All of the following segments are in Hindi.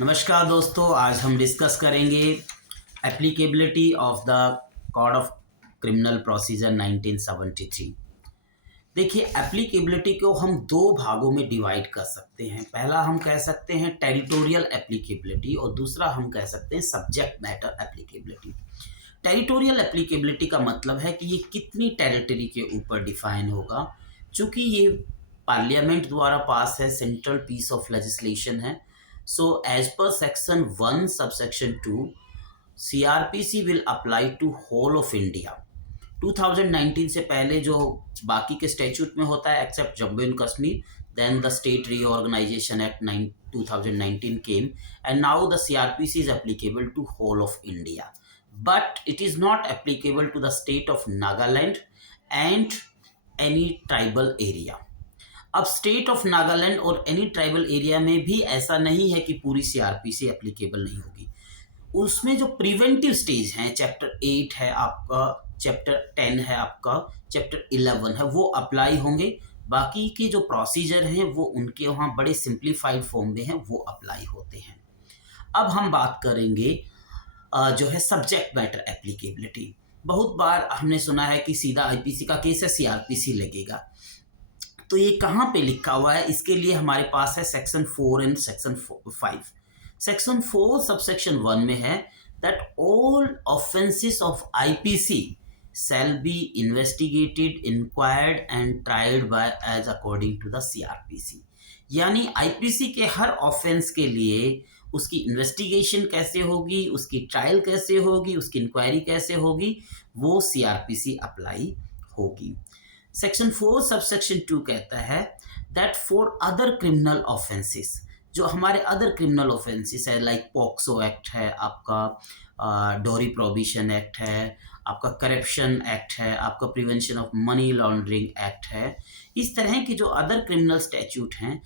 नमस्कार दोस्तों, आज हम डिस्कस करेंगे applicability of the code of criminal procedure 1973। देखिए, एप्लीकेबिलिटी को हम दो भागों में डिवाइड कर सकते हैं। पहला हम कह सकते हैं टेरिटोरियल एप्लीकेबिलिटी और दूसरा हम कह सकते हैं subject matter applicability. Territorial applicability का मतलब है कि ये कितनी टेरिटरी के ऊपर डिफाइन होगा। चूंकि ये पार्लियामेंट द्वारा पास है, सेंट्रल पीस ऑफ लेजिस्लेशन है। So as per section 1 subsection 2 CrPC will apply to whole of India. 2019 से पहले जो बाकी के स्टैट्यूट में होता है except Jammu and Kashmir, then the state reorganization act 2019 came, and now the CRPC is applicable to whole of India, but it is not applicable to the state of Nagaland and any tribal area. अब स्टेट ऑफ नागालैंड और एनी ट्राइबल एरिया में भी ऐसा नहीं है कि पूरी सीआरपीसी एप्लीकेबल नहीं होगी। उसमें जो प्रिवेंटिव स्टेज हैं, चैप्टर 8 है आपका, चैप्टर 10 है आपका, चैप्टर 11 है, वो अप्लाई होंगे। बाकी के जो प्रोसीजर हैं वो उनके वहाँ बड़े सिंप्लीफाइड फॉर्म में हैं, वो अप्लाई होते हैं। अब हम बात करेंगे जो है सब्जेक्ट मैटर एप्लीकेबिलिटी। बहुत बार हमने सुना है कि सीधा आईपीसी का केस है, सीआरपीसी लगेगा। तो ये कहाँ पे लिखा हुआ है, इसके लिए हमारे पास है section 4 and section 5। Section 4 subsection 1 में है that all offences of IPC shall be investigated, inquired and tried by as according to the CRPC। यानी आईपीसी के हर ऑफेंस के लिए उसकी इन्वेस्टिगेशन कैसे होगी, उसकी ट्रायल कैसे होगी, उसकी इंक्वायरी कैसे होगी, वो सीआरपीसी अप्लाई होगी। सेक्शन 4 सबसेक्शन 2 कहता है that for other criminal offences, जो हमारे अदर क्रिमिनल ऑफेंसेस है लाइक पॉक्सो एक्ट है आपका, डोरी प्रोहिबिशन एक्ट है आपका, करप्शन एक्ट है आपका, prevention of money laundering act है, इस तरह के जो अदर क्रिमिनल स्टैट्यूट हैं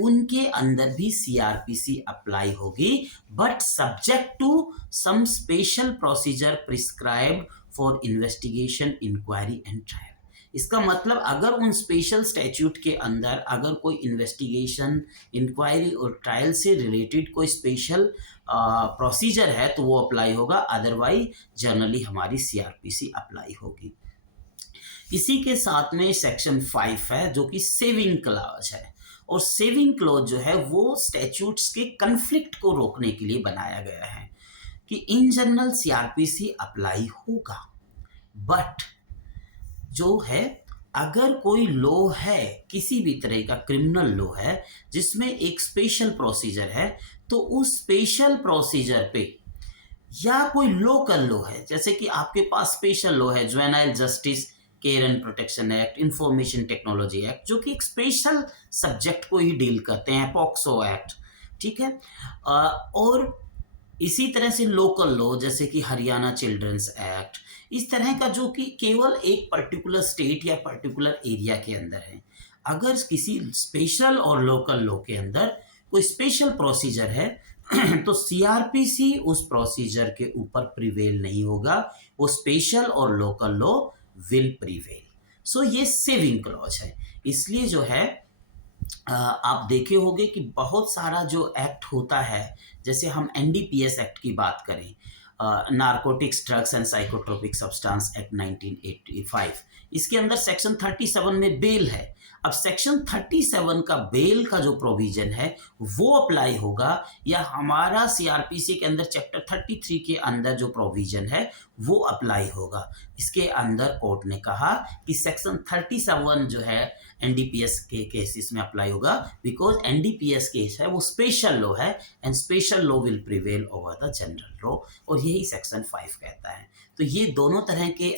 उनके अंदर भी सीआरपीसी अप्लाई होगी, but subject to some special procedure prescribed for investigation, inquiry and trial. इसका मतलब अगर उन स्पेशल स्टैट्यूट के अंदर अगर कोई इन्वेस्टिगेशन, इंक्वायरी और ट्रायल से रिलेटेड कोई स्पेशल प्रोसीजर है तो वो अप्लाई होगा, अदरवाइज जनरली हमारी सीआरपीसी अप्लाई होगी। इसी के साथ में सेक्शन 5 है जो कि सेविंग क्लॉज है, और सेविंग क्लॉज जो है वो स्टैट्यूट्स के कन्फ्लिक्ट को रोकने के लिए बनाया गया है कि इन जनरल सीआरपीसी अप्लाई होगा, बट जो है अगर कोई लॉ है, किसी भी तरह का क्रिमिनल लॉ है जिसमें एक स्पेशल प्रोसीजर है, तो उस स्पेशल प्रोसीजर पे या कोई लोकल लॉ है, जैसे कि आपके पास स्पेशल लॉ है juvenile justice care and protection act, information technology act, जो कि एक स्पेशल सब्जेक्ट को ही डील करते हैं, पॉक्सो एक्ट, ठीक है। और इसी तरह से लोकल लॉ जैसे कि हरियाणा चिल्ड्रंस एक्ट, इस तरह का जो कि केवल एक पर्टिकुलर स्टेट या पर्टिकुलर एरिया के अंदर है। अगर किसी स्पेशल और लोकल लॉ के अंदर कोई स्पेशल प्रोसीजर है तो सीआरपीसी उस प्रोसीजर के ऊपर प्रिवेल नहीं होगा, वो स्पेशल और लोकल लॉ विल प्रिवेल। सो ये सेविंग क्लॉज है। इसलिए जो है आप देखे होंगे कि बहुत सारा जो एक्ट होता है, जैसे हम एनडीपीएस एक्ट की बात करें, narcotics drugs and psychotropic substance act 1985, इसके अंदर सेक्शन 37 में बेल है। अब सेक्शन 37 का बेल का जो प्रोविजन है वो अप्लाई होगा, या हमारा सीआरपीसी के अंदर चैप्टर 33 के अंदर जो प्रोविजन है वो अप्लाई होगा। इसके अंदर कोर्ट ने कहा कि सेक्शन 37 जो है एनडीपीएस के केसेस में अप्लाई होगा, बिकॉज एनडीपीएस केस है वो स्पेशल लॉ है and special law will prevail over the general law, और यही सेक्शन 5 कहता है। तो ये दोनों तरह के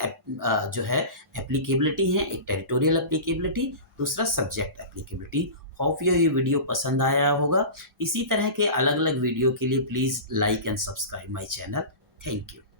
जो है एप्लीकेबिलिटी हैं, एक टेरिटोरियल एप्लीकेबिलिटी, दूसरा सब्जेक्ट एप्लीकेबिलिटी। होप ये वीडियो पसंद आया होगा। इसी तरह के अलग अलग वीडियो के लिए please like and subscribe my channel. Thank you.